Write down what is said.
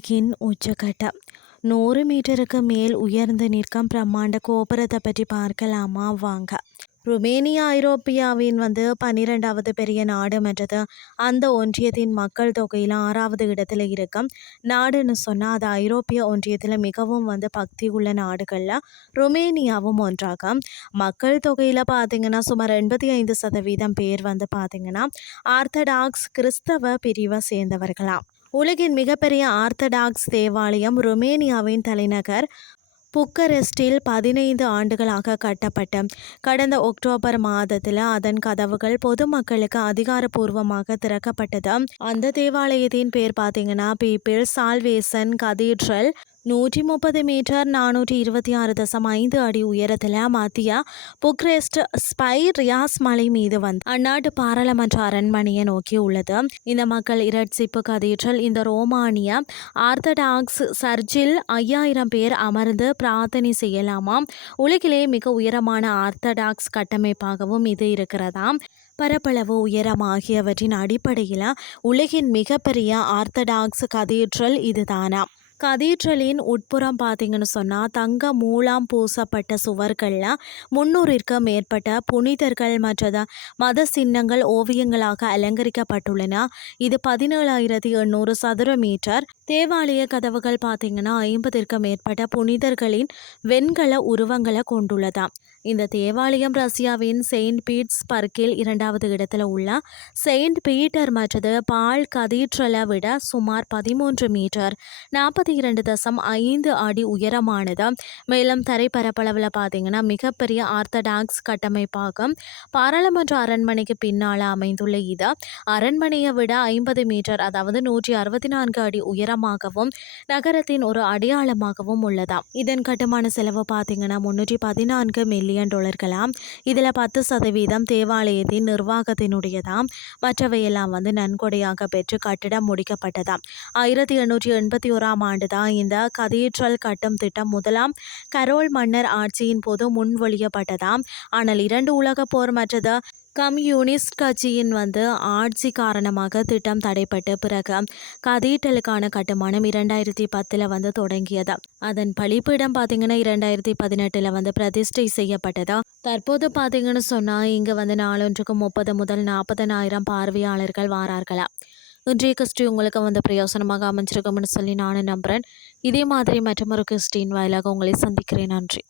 உலகின் உச்சக்கட்டம் 100 மீட்டருக்கு மேல் உயர்ந்து நிற்கும் பிரம்மாண்ட கோபுரத்தை பற்றி பார்க்கலாமா வாங்க. ருமேனியா ஐரோப்பியாவின் 12வது பெரிய நாடு என்றது அந்த ஒன்றியத்தின் மக்கள் தொகையில் 6வது இடத்துல இருக்கும் நாடுன்னு சொன்னால் அது ஐரோப்பிய ஒன்றியத்தில் மிகவும் பக்தி உள்ள நாடுகளில் ருமேனியாவும் ஒன்றாகும். மக்கள் தொகையில் பார்த்தீங்கன்னா சுமார் 85% பேர் பார்த்தீங்கன்னா ஆர்த்தடாக்ஸ் கிறிஸ்தவ பிரிவை சேர்ந்தவர்களாம். உலகின் மிகப்பெரிய ஆர்த்தடாக்ஸ் தேவாலயம் ருமேனியாவின் தலைநகர் புக்கரெஸ்டில் 15 ஆண்டுகளாக கட்டப்பட்ட கடந்த அக்டோபர் மாதத்தில் அதன் கதவுகள் பொதுமக்களுக்கு அதிகாரப்பூர்வமாக திறக்கப்பட்டது. அந்த தேவாலயத்தின் பேர் பார்த்தீங்கன்னா பீப்பிள் சால்வேசன் கதீட்ரல். 130 மீட்டர் 426.5 அடி உயரத்தில் மத்திய புக்ரெஸ்ட் ஸ்பை ரியாஸ் மலை மீது அந்நாட்டு பாராளுமன்ற அரண்மனையை நோக்கி உள்ளது. இந்த மக்கள் இரட்சிப்பு கதீட்ரல் இந்த ரோமானிய ஆர்த்தடாக்ஸ் சர்ச்சில் 5000 பேர் அமர்ந்து பிரார்த்தனை செய்யலாமாம். உலகிலே மிக உயரமான ஆர்த்தடாக்ஸ் கட்டமைப்பாகவும் இது இருக்கிறதாம். பரப்பளவு உயரம் ஆகியவற்றின் அடிப்படையில் உலகின் மிகப்பெரிய ஆர்த்தடாக்ஸ் கதீட்ரல் இதுதானா. கதீட்ரலின் உட்புறம் பார்த்தீங்கன்னு சொன்னால் தங்க மூலம் பூசப்பட்ட சுவர்களில் 300ற்கு மேற்பட்ட புனிதர்கள் மற்ற மத சின்னங்கள் ஓவியங்களாக அலங்கரிக்கப்பட்டுள்ளன. இது 17,800 சதுர மீட்டர். தேவாலய கதவுகள் பார்த்தீங்கன்னா 50ற்கு மேற்பட்ட புனிதர்களின் வெண்கல உருவங்களை கொண்டுள்ளதாம். இந்த தேவாலயம் ரஷ்யாவின் செயின்ட் பீட்டர்ஸ்பர்க்கில் 2வது இடத்துல உள்ள செயின்ட் பீட்டர் மற்றது பால் கதீட்ரலை விட சுமார் 13 மீட்டர் 42.5 அடி உயரமானது. மேலும் தரைப்பரப்பளவில் பார்த்தீங்கன்னா மிகப்பெரிய ஆர்த்தடாக்ஸ் கட்டமைப்பாகும். பாராளுமன்ற அரண்மனைக்கு பின்னால் அமைந்துள்ள இது அரண்மனையை விட 50 மீட்டர் அதாவது 164 அடி உயரமாகவும் நகரத்தின் ஒரு அடையாளமாகவும் உள்ளதாம். இதன் கட்டுமான செலவு பார்த்தீங்கன்னா $314 மில்லியன். இதில் 10% தேவாலயத்தின் நிர்வாகத்தினுடையதாம். மற்றவையெல்லாம் நன்கொடையாக பெற்று கட்டிடம் முடிக்கப்பட்டதாம். 1881ஆம் ஆண்டு தான் இந்த கதீட்ரல் கட்டும் திட்டம் முதலாம் கரோல் மன்னர் ஆட்சியின் போது முன்மொழியப்பட்டதாம். ஆனால் 2 உலக போர் மற்றது கம்யூனிஸ்ட் கட்சியின் ஆட்சி காரணமாக திட்டம் தடைப்பட்ட பிறகு கதீட்ரலுக்கான கட்டுமானம் 2010 தொடங்கியது. அதன் பலிப்பீடம் பார்த்தீங்கன்னா 2018 பிரதிஷ்டை செய்யப்பட்டதா. தற்போது பார்த்தீங்கன்னு சொன்னால் இங்கே நாளொன்றுக்கு 30 முதல் 40,000 பார்வையாளர்கள் வாரார்களா. இன்றைய கிறிஸ்டி உங்களுக்கு பிரயோசனமாக அமைஞ்சிருக்கும்னு சொல்லி நானும் நம்புகிறேன். இதே மாதிரி மற்றொரு கிறிஸ்டின் வாயிலாக உங்களை சந்திக்கிறேன். நன்றி.